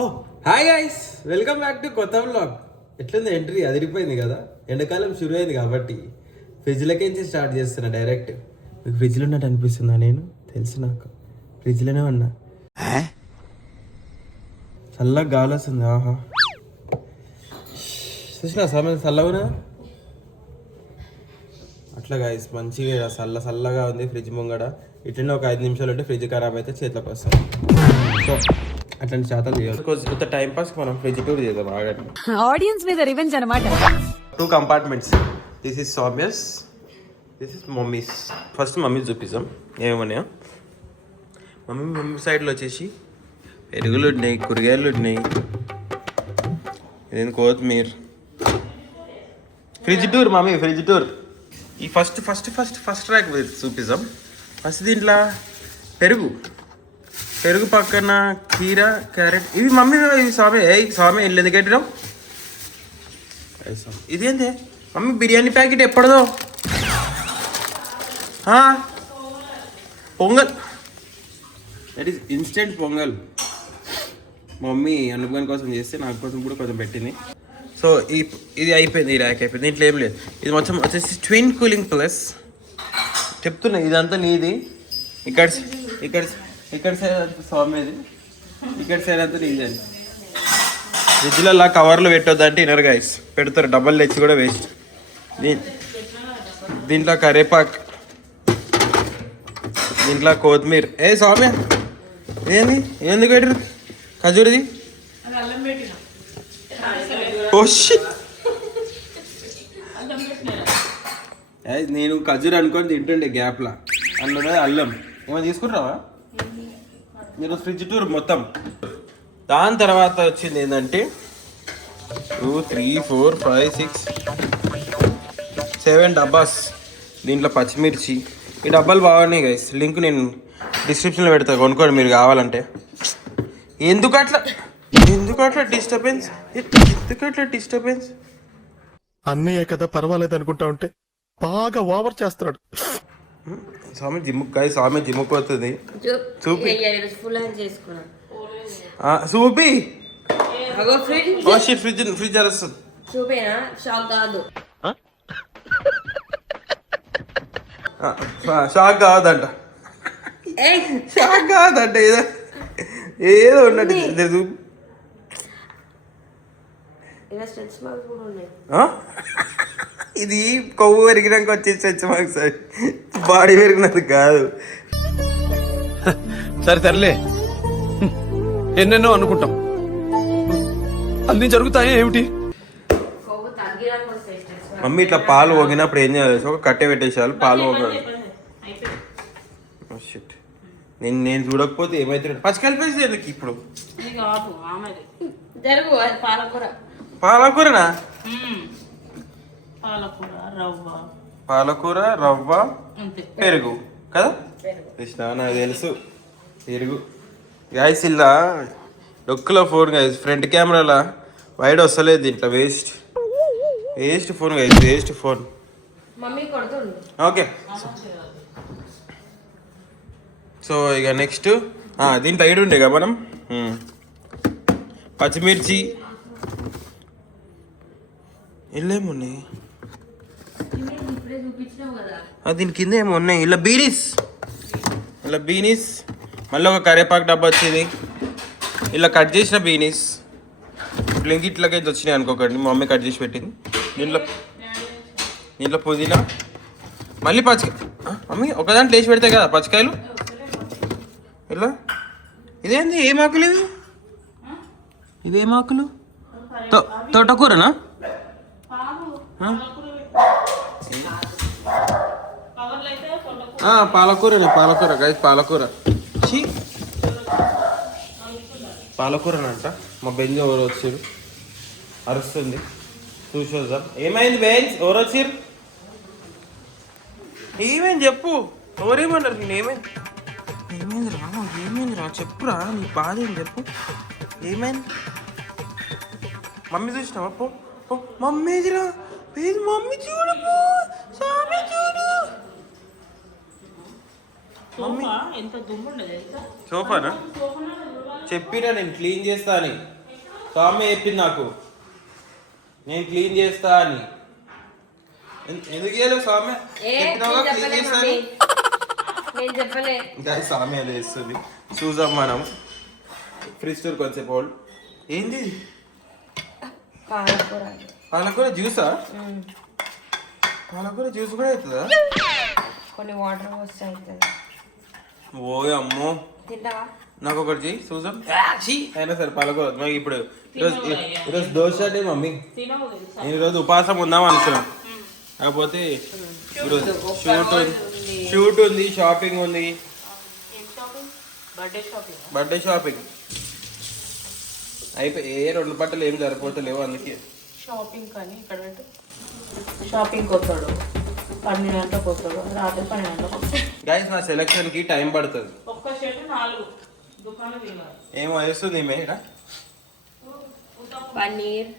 Oh hi guys, welcome back to కొత్త vlog. ఎట్లుంది ఎంట్రీ? అదిరిపోయింది కదా. ఎండాకాలం షురు అయింది కాబట్టి ఫ్రిడ్జ్లకేంచి స్టార్ట్ చేస్తున్నా డైరెక్ట్. మీకు ఫ్రిడ్జ్లో ఉన్నట్టు అనిపిస్తుందా? నేను తెలుసు, నాకు ఫ్రిడ్జ్లోనే ఉన్నా. చల్లగా గాలి వస్తుంది. ఆహా, చూసినా సమయం చల్లవునా అట్లా గైస్. మంచిగా చల్లగా ఉంది ఫ్రిడ్జ్ ముంగడ. ఇట్లనే ఒక 5 నిమిషాలు ఉంటే ఫ్రిడ్జ్ ఖరాబ్ అయితే చేతిలోకి వస్తుంది. సో అట్లాంటి శాతాలు చేయాలి. ఇంత టైం పాస్ మనం ఫ్రిడ్జ్ టూర్ చేద్దాం. ఆగండి. ఆడియన్స్ మీద రివెంజ్ అన్నమాట. 2 compartments. This is Soumya's, this is mummy's. First mummy చూపిస్తాం ఏమన్నాయో. మమ్మీ సైడ్లో వచ్చేసి పెరుగులు ఉన్నాయి, కూరగాయలు ఉన్నాయి, ఇదేంటి కొత్తిమీర. Fridge tour mummy, fridge tour. ఈ ఫస్ట్ ర్యాక్ చూపిస్తాం. ఫస్ట్ దీంట్లో పెరుగు పక్కన కీర, క్యారెట్. ఇవి మమ్మీ, ఇవి సామే ఇల్లు ఎందుకు పెట్టడం? ఇదేంటి మమ్మీ? బిర్యానీ ప్యాకెట్ ఎప్పటిదో? Pongal, that is instant pongal. Mummy అనుభవం కోసం చేస్తే నాకు కోసం కూడా కొంచెం పెట్టింది. సో ఇది అయిపోయింది, ఈ ర్యాక్ అయిపోయింది. దీంట్లో ఏం లేదు. ఇది మొత్తం వచ్చేసి ట్విన్ కూలింగ్ ప్లస్. చెప్తున్నా ఇదంతా నీది. ఇక్కడ సైడ్ అంతా స్వామిది, ఇక్కడ సైడ్ అంతా నీది అని. ఫ్రిడ్జ్లలో కవర్లు పెట్టొద్దంటే ఇనర్ గైస్, పెడతారు. డబ్బులు తెచ్చి కూడా వేస్ట్. దీంట్లో కరేపాక్, దీంట్లో కొత్తిమీర. స్వామి ఏంది? ఎందుకు పెట్టరు? ఖజూరిది. నేను ఖజూర్ అనుకొని తింటుండే గ్యాప్లా. అందులో అల్లం ఏమైనా తీసుకుంటావా మీరు? ఫ్రిడ్జ్ టూర్ మొత్తం. దాని తర్వాత వచ్చింది ఏంటంటే 2, 3, 4, 5, 6, 7 డబ్బాస్. దీంట్లో పచ్చిమిర్చి. ఈ డబ్బాలు బాగున్నాయి గైస్. లింక్ నేను డిస్క్రిప్షన్లో పెడతా, కొనుక్కోండి మీరు కావాలంటే. ఎందుకు అట్లా డిస్టర్బెన్స్? అన్నయ్య కదా పర్వాలేదు అనుకుంటా ఉంటే బాగా ఓవర్ చేస్తున్నాడు. స్వామి జిమ్కి పోతుంది. చూపి చూపి. ఫ్రిడ్జ్ అరుస్తుంది. షాక్ కావద్దంట. ఏదో ఉన్నట్టు చూపి. ఇది కొవ్వు పెరిగినాక వచ్చే స్ట్రెచ్ మార్క్స్, బాడీ పెరిగినది కాదు. సర్లే, ఎన్నెన్నో అనుకుంటాం, అన్ని జరుగుతాయి ఏమిటి? మమ్మీ ఇట్లా పాలు పోగినప్పుడు ఏం చేయాలి? ఒక కట్టె పెట్టేసాలు, పాలు పోగాలి. నేను చూడకపోతే ఏమైతే పచ్చికాయలు పేసి ఇప్పుడు పాలకూరనా? పాలకూర, రవ్వ, పెరుగు కదా కృష్ణ, నాకు తెలుసు. పెరుగు గాయస్. ఇలా డొక్కులో ఫోన్ గాయస్. ఫ్రంట్ కెమెరాలో వైడ్ వస్తలేదు. దీంట్లో waste phone guys, waste phone. Okay, so ఇక నెక్స్ట్ దీంట్లో ఐడు ఉండే కదా మనం. పచ్చిమిర్చి ఇల్లేమున్నాయి, దీని కింద ఏమో ఉన్నాయి. ఇలా బీనీస్, మళ్ళీ ఒక కరేపాకు డబ్బా వచ్చింది. ఇలా కట్ చేసిన బీనీస్ బ్లింకిట్లకైతే వచ్చినాయి అనుకోకండి, మా మమ్మీ కట్ చేసి పెట్టింది. దీంట్లో పుదీనా, మళ్ళీ పచ్చికాయ. మమ్మీ ఒకదాంట్లో వేసి పెడతాయి కదా పచ్చికాయలు. ఇలా ఇదేంది? ఏం ఆకులు ఇవి? ఇవేం ఆకులు? తోటకూరనా? పాలకూర గైస్, పాలకూరనంట. మా బెంజ్ ఎవరు వచ్చారు, అరుస్తుంది. చూసొద్దాం ఏమైంది. బెంజ్ ఎవరు వచ్చారు? ఏమైంది చెప్పు. ఎవరేమన్నారు? నేను ఏమైంది రా చెప్పురా, నీ బాధ ఏం చెప్పు. ఏమైంది? మమ్మీ చూసినావా? పో మమ్మీదిరా. మమ్మీ చూడు, సామి చూడు. మమ్మీ ఎంత దుమ్ము ఉండదు సోఫానా? చెప్పినా నేను క్లీన్ చేస్తా అని. స్వామి చెప్పింది నాకు, నేను క్లీన్ చేస్తా అని. ఎందుకు చేయలేదు స్వామి? చెప్పినావుగా క్లీన్ చేస్తా అని. స్వామి అది వేస్తుంది. చూసాం మనం ఫ్రిడ్జ్ టూర్ కొంచెం హోల్డ్. ఏంది పాలకూర జ్యూసా? పాలకూర జ్యూస్ కూడా అవుతుందా? కొన్ని వాటర్ వస్తే అవుతుంది. ఓ అమ్మో, తింటావా? నాకు ఒకటి చెయ్యి చూసాం. అయినా సరే పాలకూర నాకు ఇప్పుడు ఈరోజు దోశ డే మమ్మీ. నేను ఈరోజు ఉపాసం ఉందాం అనుకున్నాను, కాకపోతే ఈరోజు షూట్ ఉంది, షాపింగ్ ఉంది, బర్త్డే షాపింగ్ అయిపోయి. ఏ 2 బట్టలు ఏం సరిపోతలేవు, అందుకే షాపింగ్ కానీ ఇక్కడ షాపింగ్ కొత్తాడు 12 గంటలకు వస్తాడు, రాత్రి 12 గంటలకు వస్తాడు. గైస్ నా సెలెక్షన్ కి టైం పడుతుంది. ఒక్క షర్ట్ 4 దుకాణం తినాలి. ఏం వస్తుంది మేడ? పన్నీర్,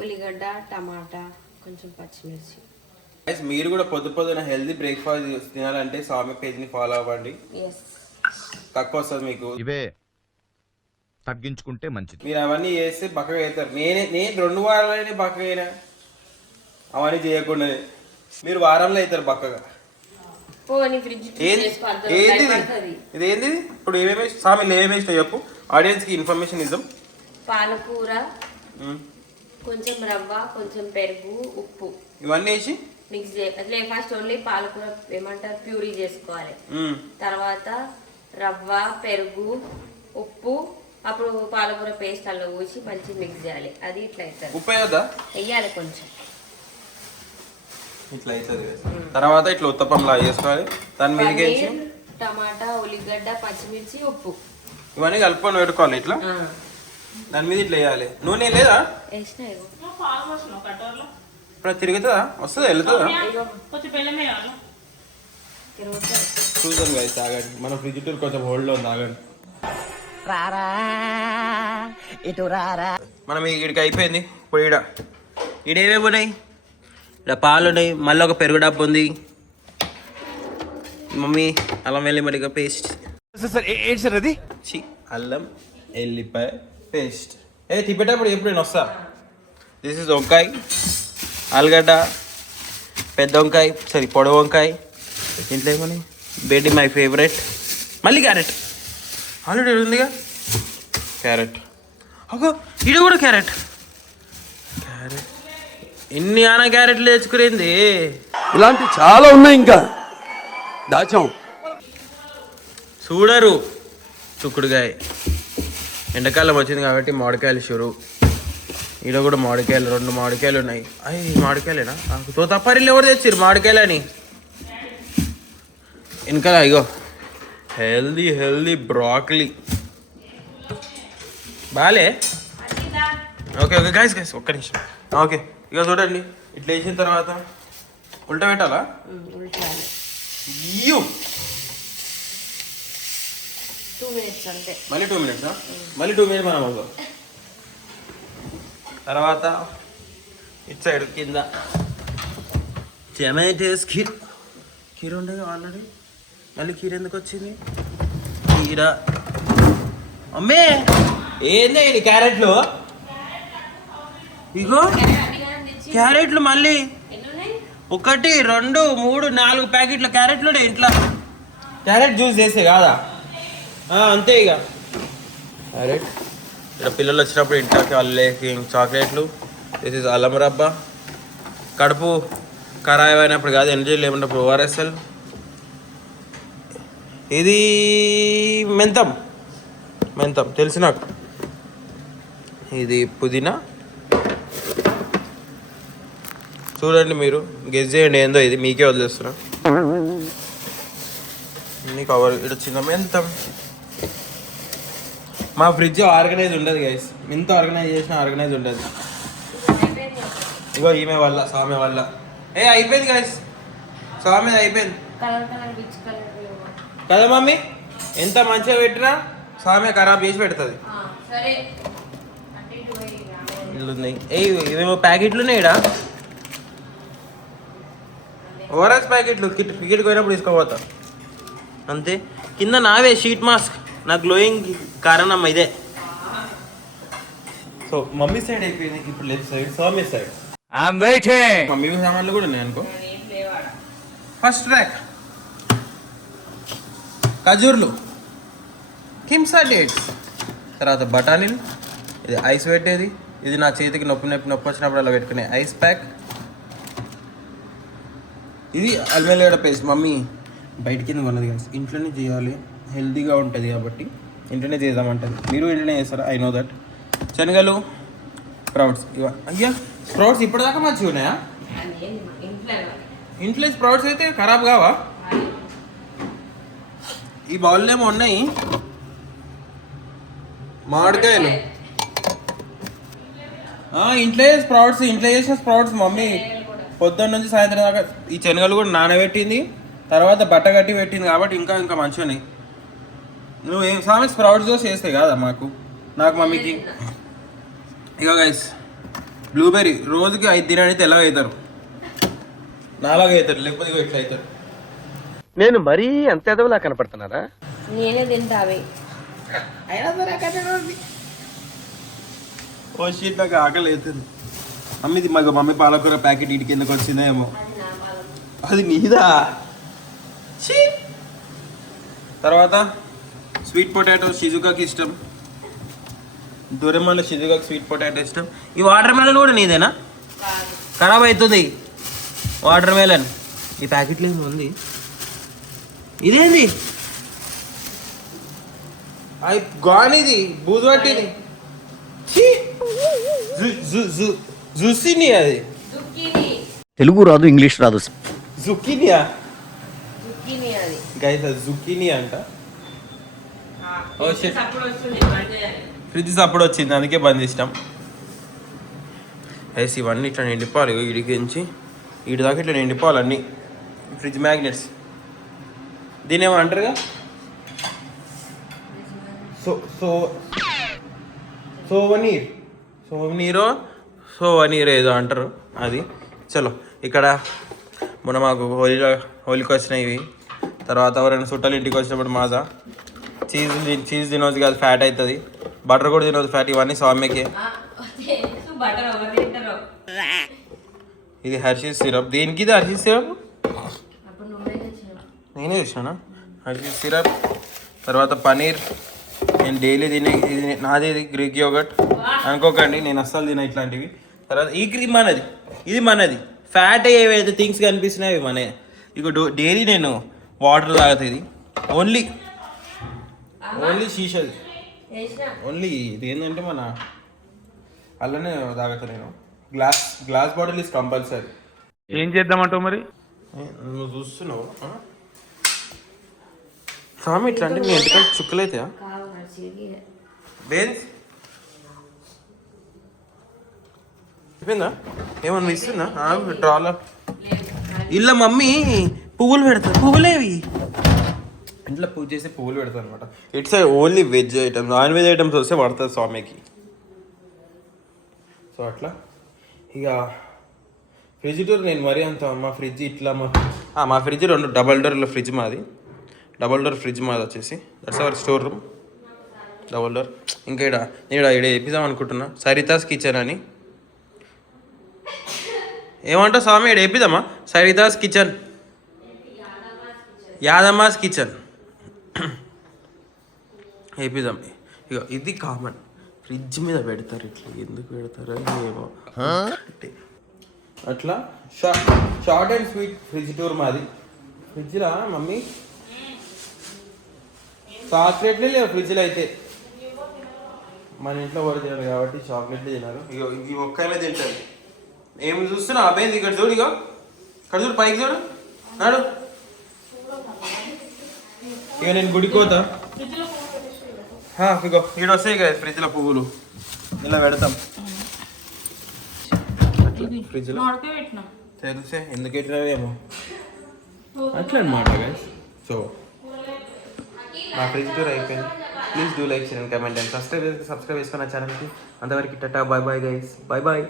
ఉల్లిగడ్డ, టమాటా, కొంచెం పచ్చిమిర్చి. గైస్ మీరు కూడా పొద్దున హెల్దీ బ్రేక్ఫాస్ట్ తినాలంటే స్వామి పేజ్ ని ఫాలో అవ్వండి. తక్కువ వస్తుంది మీకు. ఇవే తగ్గించుకుంటే మంచిది. మీరు అవన్నీ చేస్తే బక్కగా అవుతారు. నేను 2 వారాలనే బక్కగా అయినా, అవన్నీ చేయకుండానే. మీరు వారంలో అవుతారు బక్కగా. ఇదేంది ఇప్పుడు? ఏమేమి స్వామి ఏమేమి ఇష్టం చెప్పు, ఆడియన్స్ కి ఇన్ఫర్మేషన్ ఇద్దాం. పాలకూర, కొంచెం రవ్వ, కొంచెం పెరుగు, ఉప్పు, ఇవన్నీ వేసి మిక్స్ చేయాలి. ఫస్ట్ ఓన్లీ పాలకూర ఏమంటారు ప్యూరీ చేసుకోవాలి. తర్వాత రవ్వ, పెరుగు, ఉప్పు, అప్పుడు పాలకూర పేస్ట్ అలా పోసి మంచిగా మిక్స్ చేయాలి. అది ఇట్లా అవుతుంది. ఉప్పు వేయద్దా? వెయ్యాలి కొంచెం. ఇట్లా అవుతుంది. తర్వాత ఇట్లా ఉత్తపంలా చేసుకోవాలి. దాని మీద టమాటా, ఉల్లిగడ్డ, పచ్చిమిర్చి, ఉప్పు ఇవన్నీ కలుపుకొని పెట్టుకోవాలి. ఇట్లా దాని మీద ఇట్లా వేయాలి. నూనె లేదా? ఇప్పుడు తిరుగుతుందా? వస్తుందా? వెళ్తుందా? చూద్దాం గాయస్, తాగండి. మన ఫ్రిడ్జ్ టూర్ కొంచెం హోల్డ్లో ఉంది, తాగండి. మనం ఇక్కడికి అయిపోయింది. ఇప్పుడు ఈడేమేమి ఉన్నాయి? ఇక్కడ పాలు ఉన్నాయి, మళ్ళీ ఒక పెరుగు డబ్బు ఉంది. మమ్మీ అల్లం వెల్లిపాయ పేస్ట్. అల్లం ఎల్లిపాయ పేస్ట్ తిప్పేటప్పుడు ఎప్పుడు నేను వస్తా. దిస్ ఇస్ వంకాయ, ఆలుగడ్డ, పెద్ద వంకాయ, పొడవు వంకాయ. ఇంట్లో ఏమని బేటీ మై ఫేవరెట్. మళ్ళీ క్యారెట్ ఆల్రెడీ ఉందిగా. క్యారెట్ అగో ఇది కూడా క్యారెట్. ఎన్ని ఆన క్యారెట్లు తెచ్చుకునేది. ఇలాంటి చాలా ఉన్నాయి, ఇంకా దాచాం. చూడరు చుక్కుడుకాయ. ఎండాకాలం వచ్చింది కాబట్టి మామిడికాయలు షురు. ఈలో కూడా మామిడికాయలు 2 మామిడికాయలు ఉన్నాయి. అయ్యి మామిడికాయలేనా? తోతప్పరిల్లు ఎవరు తెచ్చారు మామిడికాయలు అని. ఇంకా ఇగో హెల్దీ బ్రాకలీ. బాలే. ఓకే గైస్ ఒక్క నిమిషం. ఓకే ఇక చూడండి, ఇట్లా వేసిన తర్వాత ఉల్టా పెట్టాలా? మళ్ళీ 2 minutes మళ్ళీ 2 minutes మనం అవుతాం. తర్వాత ఇటు సైడ్ కింద టమాటోస్ కీర ఉండేది ఆల్రెడీ. మళ్ళీ కీర ఎందుకు వచ్చింది? కీర అమ్మే ఏంది ఇది? క్యారెట్లు ఇగో క్యారెట్లు మళ్ళీ 1 2 3 4 ప్యాకెట్ల క్యారెట్లు ఇంట్లో. క్యారెట్ జ్యూస్ చేస్తే కాదా? అంతే ఇక క్యారెట్. ఇక్కడ పిల్లలు వచ్చినప్పుడు ఇంట్లోకి వాళ్ళకి చాక్లెట్లు. దిస్ ఇస్ అల్లం రబ్బ. కడుపు ఖరాబ్ అయినప్పుడు కాదు, ఎనర్జీ లేనప్పుడు ఓఆర్ఎస్ఎల్. ఇది మెంతం తెలుసు నాకు. ఇది పుదీనా. చూడండి, మీరు గెస్ చేయండి ఏందో. ఇది మీకే వదిలేస్తున్నా. కవర్ ఇక్కడ చిన్న మెంతం. మా ఫ్రిడ్జ్ ఆర్గనైజ్ ఉండదు గైస్. ఎంత ఆర్గనైజ్ చేసినా ఆర్గనైజ్ ఉండదు. ఇగో ఈమె వల్ల, స్వామి వల్ల. అయిపోయింది గైస్, స్వామి అయిపోయింది కదా మమ్మీ. ఎంత మంచిగా పెట్టినా స్వామి ఖరాబ్ చేసి పెడుతుంది. ఇల్లున్నాయి. ఇవేమో ప్యాకెట్లు ఉన్నాయి ఇక్కడ. ఓఆర్ఎస్ ప్యాకెట్లు టికెట్కి పోయినప్పుడు తీసుకోపోతా అంతే. కింద నావే షీట్ మాస్క్. నా గ్లోయింగ్ కారణం ఇదే. సో మమ్మీ సైడ్ అయిపోయింది, ఇప్పుడు లెఫ్ట్ సైడ్ స్వామి సైడ్. మమ్మీ సామాన్లు కూడా ఉన్నాయి అనుకో. ఫస్ట్ ట్రాక్ ఖజూర్లు, కిమ్సా డేట్స్, తర్వాత బఠానీలు, ఇది ఐస్ పెట్టేది, ఇది నా చేతికి నొప్పి వచ్చినప్పుడు అలా పెట్టుకునే ఐస్ ప్యాక్, ఇది అల్మెల్లిగడ్డ పేస్ట్. మమ్మీ బయటికి ఎందుకు కొన్నది కదా, ఇంట్లోనే చేయాలి, హెల్తీగా ఉంటుంది కాబట్టి ఇంట్లోనే చేద్దామంటుంది. మీరు ఇంట్లోనే చేస్తారా? I know that. శనగలు, స్ప్రౌట్స్, అయ్యా స్ప్రౌట్స్ ఇప్పటిదాకా మంచిగా ఉన్నాయా? ఇంట్లో స్ప్రౌట్స్ అయితే ఖరాబ్ కావా? ఈ బౌల్లో ఏమో ఉన్నాయి మామిడికాయలు. ఇంట్లో చేసిన స్ప్రౌట్స్ మమ్మీ పొద్దున్న నుంచి సాయంత్రం దాకా. ఈ శనగలు కూడా నానబెట్టింది, తర్వాత బట్ట కట్టి పెట్టింది కాబట్టి ఇంకా మంచిగా ఉన్నాయి. నువ్వు ఏం సామె స్ప్రౌట్స్ దోశ చేస్తే కాదా నాకు మమ్మీకి. ఇక గైస్ బ్లూబెర్రీ రోజుకి 5 తినడితే ఎలా అవుతారు? నాలాగా అవుతారు, లేకపోతే ఇట్లా అవుతారు. నేను మరీ అంత ఎదవలా కనపడుతున్నారా? నేనే తింటా అవి. ఓ షీట్, నాకు ఆకలి అవుతుంది. మమ్మీ పాలకూర ప్యాకెట్ ఇటు కిందకు వచ్చిందో ఏమో. అది నీదా? తర్వాత స్వీట్ పొటాటో షిజుకాకి ఇష్టం, దొరెమల్ల షిజుకాకి స్వీట్ పొటాటో ఇష్టం. ఈ వాటర్ మెలన్ కూడా నీదేనా? ఖరాబ్ అవుతుంది వాటర్ మెలన్. ఈ ప్యాకెట్లో ఏమి ఉంది? ఇదేంది? అది గానిది బూజు పట్టింది. జుసిని, అది తెలుగు రాదు, ఇంగ్లీష్ రాదు. జుకినియా అది గైస్, అది జుకిని అంట. ఫ్రిడ్జ్ అప్పుడు వచ్చింది, అందుకే బంద్ చేసినాం. గైస్ ఇవన్నీ ఇట్లా నిండిపోవాలి, ఇడికించి ఇటు దాకా ఇట్లా నిండిపోవాలి అన్నీ. ఫ్రిడ్జ్ మ్యాగ్నెట్స్ దీని ఏమో అంటారుగా, సోవనీరో ఏదో అంటారు అది. చలో ఇక్కడ మొన్న మాకు హోలీకి వచ్చినాయి. తర్వాత ఎవరైనా చుట్టాలు ఇంటికి వచ్చినప్పుడు మాజా చీజ్ తినవచ్చు కాదు, ఫ్యాట్ అవుతుంది. బటర్ కూడా తినవచ్చు, ఫ్యాట్. ఇవన్నీ స్వామికి. ఇది హర్షీస్ సిరప్. దేనికి ఇది హర్షీస్ సిరప్? నేనే చూసానా హర్షీస్ సిరప్. తర్వాత పనీర్, నేను డైలీ తినే, ఇది నాది, ఇది గ్రీక్ యోగట్ అనుకోకండి, నేను అస్సలు తిన ఇట్లాంటివి. తర్వాత ఈ క్రీమ్ మనది, ఇది మనది. ఫ్యాట్ ఏవైతే థింగ్స్ కనిపిస్తున్నాయి అవి మన. ఇక డైలీ నేను వాటర్ తాగుతుంది, ఓన్లీ షీషది, ఓన్లీ ఇది ఏంటంటే మన అల్లనే తాగుతా నేను. Glass bottle is compulsory. ఏం చేద్దామంటావు మరి? నువ్వు చూస్తున్నావు స్వామి, ఇట్లా అంటే మీ ఇంటికాడ చుక్కలైతే బేన్స్ అయిపోయిందా? ఏమన్నా ఇస్తున్నా ట్రాలర్. ఇలా మమ్మీ పువ్వులు పెడతారు. పువ్వులేవి ఇంట్లో పూజ చేస్తే పువ్వులు పెడతారు అనమాట. It's only veg items. Non veg items వస్తే పడుతుంది స్వామికి. సో అట్లా ఇక ఫ్రిడ్జ్ టూర్ నేను మరీ అంత మా ఫ్రిడ్జ్ ఇట్లా మా ఫ్రిడ్జ్ 2 డబల్ డోర్ల ఫ్రిడ్జ్ మాది. డబల్ డోర్ ఫ్రిడ్జ్ మాది వచ్చేసి that's our store room, double door. ఇంకా ఇక్కడ వేపిద్దాం అనుకుంటున్నా, సరితాస్ కిచెన్ అని. ఏమంటావు స్వామి? ఇక్కడ వేపిద్దామా? Saritha's kitchen, యాదమ్మాస్ kitchen వేపిద్దాం. ఇక ఇది కామన్, ఫ్రిడ్జ్ మీద పెడతారు. ఇట్లా ఎందుకు పెడతారో ఏమో. అట్లా short and sweet fridge tour మాది. ఫ్రిడ్జ్లో మమ్మీ చాక్లెట్లే లేవు ఫ్రిడ్జ్లో అయితే. మన ఇంట్లో కూడా తినాలి కాబట్టి చాక్లెట్లే తినాలి. ఇక ఈ ఒక్కనే తింటారు. ఏమి చూస్తున్నా అబ్బాయింది? ఇక్కడ చూడు, ఇక ఇక్కడ చూడు, పైకి చూడు, నాడు. ఇక నేను గుడికి పోతా. ఇగో ఇక్కడ వస్తాయి కదా ఫ్రిడ్జ్లో పువ్వులు, ఇలా పెడతాం ఫ్రిడ్జ్లో. తెలిసే ఎందుకు పెట్టినావేమో అట్లా అనమాట గైస్. సో మా ఫ్రిడ్జ్ టూర్ అయిపోయింది. Please do like, share and comment and subscribe చేసుకున్న ఛానల్కి. అంతవరకు tata, bye bye guys, bye bye.